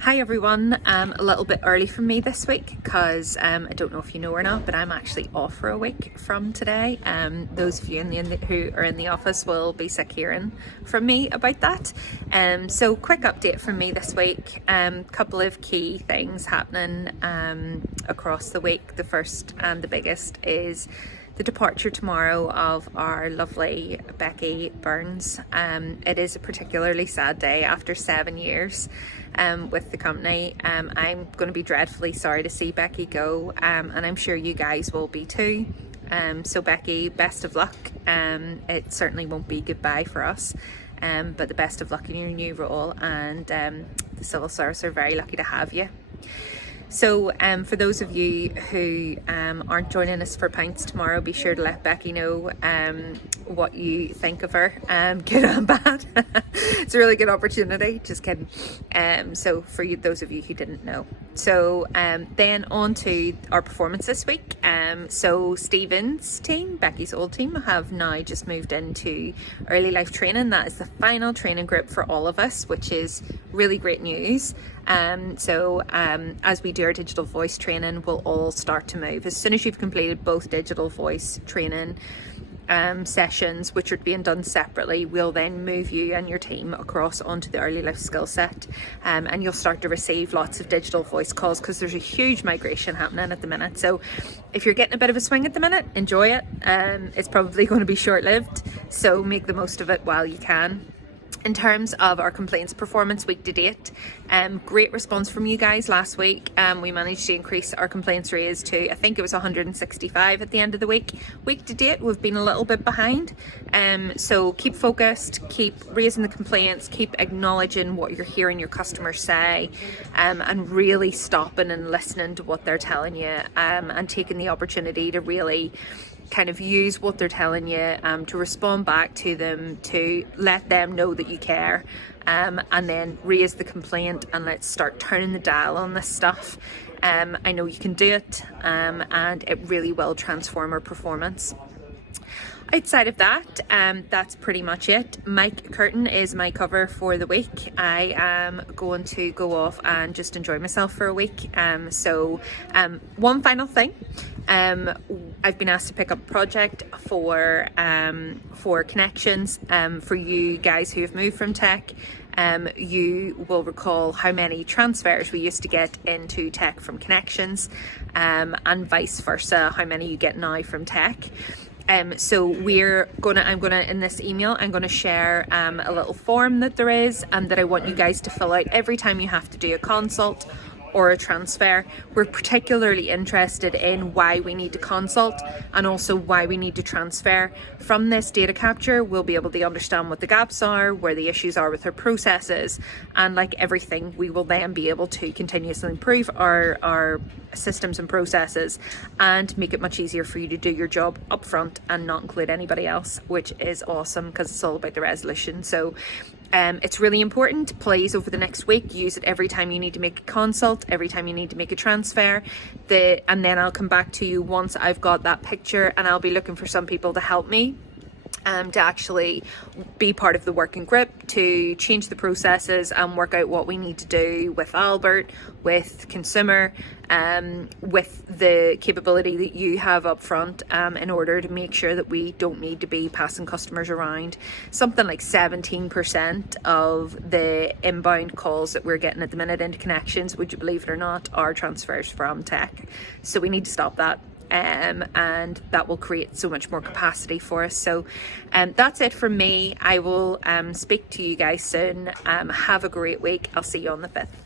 Hi everyone, a little bit early from me this week because I don't know if you know or not, but I'm actually off for a week from today. Those of you who are in the office will be sick hearing from me about that. So quick update from me this week. Couple of key things happening across the week. The first and the biggest is the departure tomorrow of our lovely Becky Burns. It is a particularly sad day after 7 years with the company. I'm going to be dreadfully sorry to see Becky go, and I'm sure you guys will be too. So Becky, best of luck. It certainly won't be goodbye for us, but the best of luck in your new role, and the Civil Service are very lucky to have you. So for those of you who aren't joining us for pints tomorrow, be sure to let Becky know what you think of her, good and bad. It's a really good opportunity, just kidding. So for you, those of you who didn't know. So then on to our performance this week. So Stephen's team, Becky's old team, have now just moved into early life training. That is the final training group for all of us, which is really great news. So as we do our digital voice training, we'll all start to move. As soon as you've completed both digital voice training sessions, which are being done separately, we'll then move you and your team across onto the early life skill set, and you'll start to receive lots of digital voice calls because there's a huge migration happening at the minute. So if you're getting a bit of a swing at the minute, enjoy it. It's probably going to be short-lived, so make the most of it while you can. In terms of our complaints performance week to date, great response from you guys last week. We managed to increase our complaints raise to, I think it was 165 at the end of the week. Week to date, we've been a little bit behind. So keep focused, keep raising the complaints, keep acknowledging what you're hearing your customers say, and really stopping and listening to what they're telling you, and taking the opportunity to really kind of use what they're telling you, to respond back to them, to let them know that you care, and then raise the complaint, and let's start turning the dial on this stuff. I know you can do it, and it really will transform our performance. Outside of that, that's pretty much it. Mike Curtin is my cover for the week. I am going to go off and just enjoy myself for a week. So one final thing. I've been asked to pick up a project for Connections. For you guys who have moved from tech, you will recall how many transfers we used to get into tech from Connections, and vice versa, how many you get now from tech. So I'm gonna in this email, I'm gonna share a little form that there is, and that I want you guys to fill out every time you have to do a consult or a transfer. We're particularly interested in why we need to consult and also why we need to transfer. From this data capture, we'll be able to understand what the gaps are, where the issues are with our processes, and like everything, we will then be able to continuously improve our systems and processes and make it much easier for you to do your job up front and not include anybody else, which is awesome because it's all about the resolution. So it's really important. Please, over the next week, use it every time you need to make a consult, every time you need to make a transfer. And then I'll come back to you once I've got that picture, and I'll be looking for some people to help me to actually be part of the working group to change the processes and work out what we need to do with Albert, with consumer, with the capability that you have up front, in order to make sure that we don't need to be passing customers around. Something like 17% of the inbound calls that we're getting at the minute into Connections, would you believe it or not, are transfers from tech. So we need to stop that. And that will create so much more capacity for us. So that's it from me. I will speak to you guys soon. Have a great week. I'll see you on the 5th.